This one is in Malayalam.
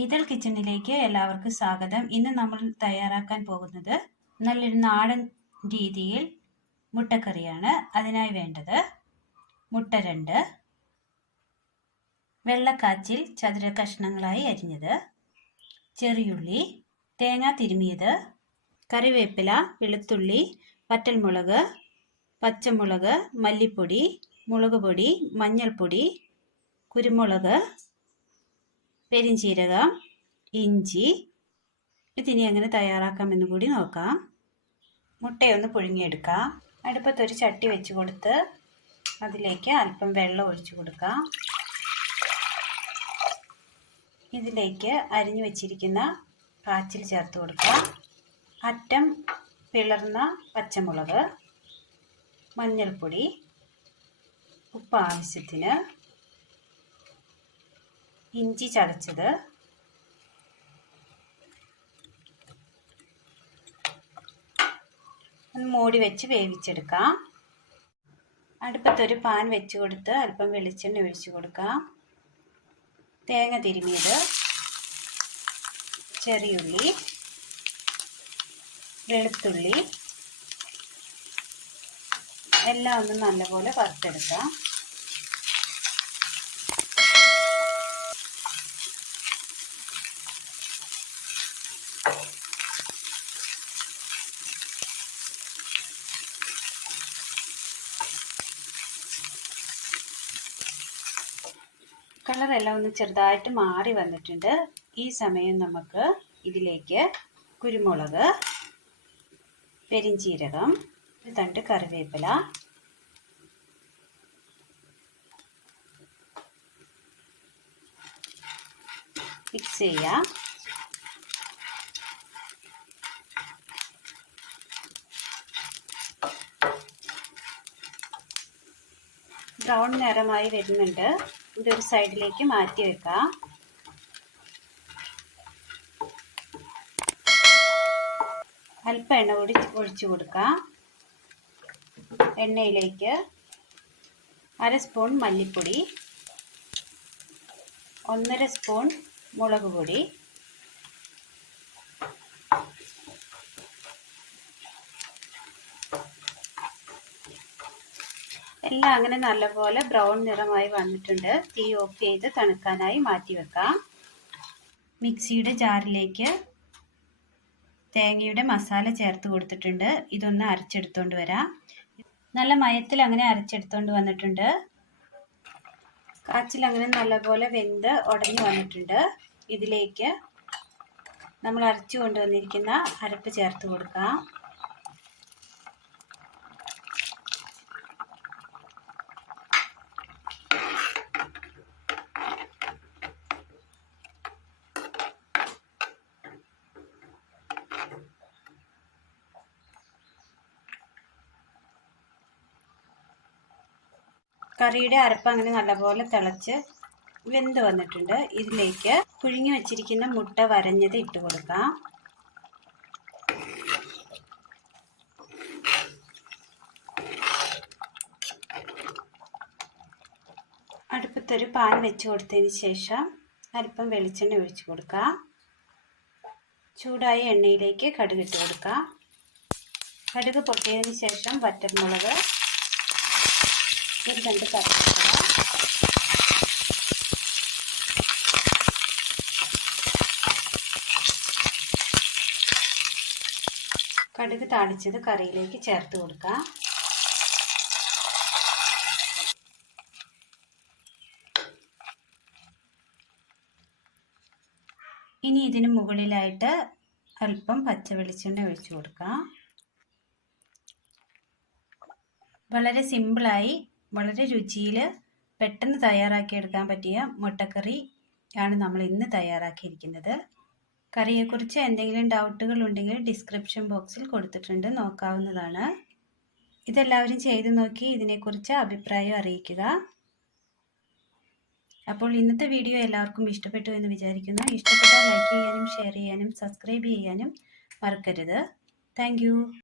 ഈതൽ കിച്ചണിലേക്ക് എല്ലാവർക്കും സ്വാഗതം. ഇന്ന് നമ്മൾ തയ്യാറാക്കാൻ പോകുന്നത് നല്ലൊരു നാടൻ രീതിയിൽ മുട്ടക്കറിയാണ്. അതിനായി വേണ്ടത് മുട്ട 2, വെള്ളക്കാച്ചിൽ ചതുര കഷ്ണങ്ങളായി അരിഞ്ഞത്, ചെറിയുള്ളി, തേങ്ങ തിരുമിയത്, കറിവേപ്പില, വെളുത്തുള്ളി, വറ്റൽമുളക്, പച്ചമുളക്, മല്ലിപ്പൊടി, മുളക് പൊടി, മഞ്ഞൾപ്പൊടി, കുരുമുളക്, പെരിഞ്ചീരകം, ഇഞ്ചി. ഇതിനി എങ്ങനെ തയ്യാറാക്കാമെന്ന് കൂടി നോക്കാം. മുട്ടയൊന്ന് പുഴുങ്ങിയെടുക്കാം. അടുപ്പത്തൊരു ചട്ടി വെച്ച് കൊടുത്ത് അതിലേക്ക് അല്പം വെള്ളം ഒഴിച്ചു കൊടുക്കാം. ഇതിലേക്ക് അരിഞ്ഞു വെച്ചിരിക്കുന്ന കാച്ചിൽ ചേർത്ത് കൊടുക്കാം. അറ്റം പിളർന്ന പച്ചമുളക്, മഞ്ഞൾപ്പൊടി, ഉപ്പ് ആവശ്യത്തിന്, ഇഞ്ചി ചതച്ചത്, മൂടി വെച്ച് വേവിച്ചെടുക്കാം. അടുപ്പത്തൊരു പാൻ വെച്ച് കൊടുത്ത് അല്പം വെളിച്ചെണ്ണ ഒഴിച്ചു കൊടുക്കാം. തേങ്ങ തിരുമിയത്, ചെറിയുള്ളി, വെളുത്തുള്ളി എല്ലാം ഒന്ന് നല്ലപോലെ വറുത്തെടുക്കാം. കളറെല്ലാം ഒന്ന് ചെറുതായിട്ട് മാറി വന്നിട്ടുണ്ട്. ഈ സമയം നമുക്ക് ഇതിലേക്ക് കുരുമുളക്, പെരിഞ്ചീരകം, ഒരു തണ്ട് കറിവേപ്പില, മിക്സ് ചെയ്യാം. ബ്രൗൺ നിറമായി വരുന്നുണ്ട്. ഇതൊരു സൈഡിലേക്ക് മാറ്റി വെക്കാം. അല്പം എണ്ണ കൂടി ഒഴിച്ചു കൊടുക്കാം. എണ്ണയിലേക്ക് 1/2 സ്പൂൺ മല്ലിപ്പൊടി, 1/2 സ്പൂൺ മുളക് പൊടി, എല്ലാം അങ്ങനെ നല്ലപോലെ ബ്രൗൺ നിറമായി വന്നിട്ടുണ്ട്. തീ ഓഫ് ചെയ്ത് തണുക്കാനായി മാറ്റി വെക്കാം. മിക്സിയുടെ ജാറിലേക്ക് തേങ്ങയുടെ മസാല ചേർത്ത് കൊടുത്തിട്ടുണ്ട്. ഇതൊന്ന് അരച്ചെടുത്തോണ്ട് വരാം. നല്ല മയത്തിൽ അങ്ങനെ അരച്ചെടുത്തോണ്ട് വന്നിട്ടുണ്ട്. കാച്ചിൽ അങ്ങനെ നല്ലപോലെ വെന്ത് ഉടഞ്ഞു വന്നിട്ടുണ്ട്. ഇതിലേക്ക് നമ്മൾ അരച്ചു കൊണ്ടുവന്നിരിക്കുന്ന അരപ്പ് ചേർത്ത് കൊടുക്കാം. കറിയുടെ അരപ്പ് അങ്ങനെ നല്ലപോലെ തിളച്ച് വെന്ത് വന്നിട്ടുണ്ട്. ഇതിലേക്ക് പുഴുങ്ങി വെച്ചിരിക്കുന്ന മുട്ട വരഞ്ഞത് ഇട്ട് കൊടുക്കാം. അടുപ്പത്തൊരു പാൻ വെച്ച് കൊടുത്തതിന് ശേഷം അല്പം വെളിച്ചെണ്ണ ഒഴിച്ചു കൊടുക്കാം. ചൂടായ എണ്ണയിലേക്ക് കടുക് ഇട്ട് കൊടുക്കാം. കടുക് പൊട്ടിയതിന് ശേഷം വറ്റൽമുളക്, ഒരു തണ്ട് കറിവേപ്പില, കടുക് താളിച്ചത് കറിയിലേക്ക് ചേർത്ത് കൊടുക്കാം. ഇനി ഇതിന് മുകളിലായിട്ട് അല്പം പച്ച വെളിച്ചെണ്ണ ഒഴിച്ചു കൊടുക്കാം. വളരെ സിമ്പിളായി വളരെ രുചിയിൽ പെട്ടെന്ന് തയ്യാറാക്കിയെടുക്കാൻ പറ്റിയ മുട്ടക്കറി ആണ് നമ്മൾ ഇന്ന് തയ്യാറാക്കിയിരിക്കുന്നത്. കറിയെക്കുറിച്ച് എന്തെങ്കിലും ഡൗട്ടുകൾ ഉണ്ടെങ്കിൽ ഡിസ്ക്രിപ്ഷൻ ബോക്സിൽ കൊടുത്തിട്ടുണ്ട്, നോക്കാവുന്നതാണ്. ഇതെല്ലാവരും ചെയ്തു നോക്കി ഇതിനെക്കുറിച്ച് അഭിപ്രായം അറിയിക്കുക. അപ്പോൾ ഇന്നത്തെ വീഡിയോ എല്ലാവർക്കും ഇഷ്ടപ്പെട്ടു എന്ന് വിചാരിക്കുന്നു. ഇഷ്ടപ്പെട്ടാൽ ലൈക്ക് ചെയ്യാനും ഷെയർ ചെയ്യാനും സബ്സ്ക്രൈബ് ചെയ്യാനും മറക്കരുത്. താങ്ക്